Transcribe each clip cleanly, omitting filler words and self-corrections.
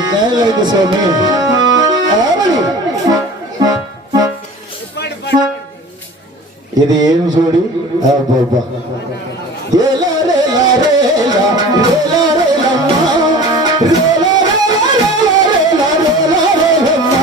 ఎన్నాళ్ళైంది స్వామి ఇది ఏం చూడి బాబా రేలా రేలా రేలా రేలా రేలమ్మా రేలా రేలా రేలా రేలా రేలమ్మా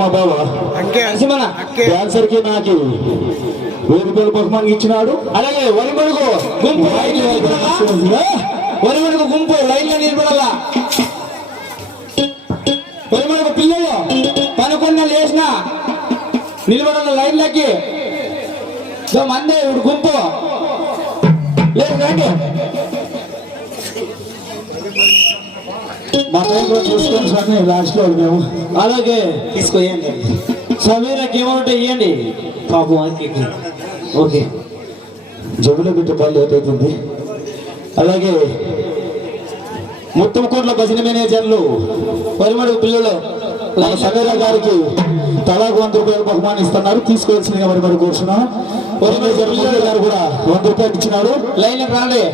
మా బాబా డాన్సర్ కి నాకు 1000 రూపాయలు బహుమానం ఇచ్చినాడు. అలాగే వరిమడుగు గుంపు వరిమడుగు గుంపు లైన్ లో నిలబడాలా. వరిమడుగు పిల్లలు 11 లేచిన నిలబడాల లైన్లకి మందే ఇప్పుడు గుంపు లేదు రండి. మా టైం చూసుకోండి స్వామి లాస్ట్ లో మేము అలాగే తీసుకొయ్యండి స్వామి. నాకు ఏమంటే ఇవ్వండి పాపం అందుకే ఓకే జబ్బులో పెట్టే పని అవుతుంది. అలాగే మొత్తం కోట్ల భజన మేనేజర్లు వరిమడుగు పిల్లలు మన సమీరా గారికి తలాకు 100 రూపాయలు బహుమానం ఇస్తున్నారు. తీసుకోవాల్సిందిగా వరిమడుగు కూర్చున్నాం. వరిమడుగు పిల్లలు గారు కూడా 100 రూపాయలు ఇచ్చినారు. లైన్ రాండి.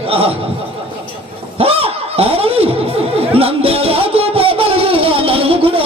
నందేరాకు పోతలు నన్ను కూడా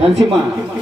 నరసింహ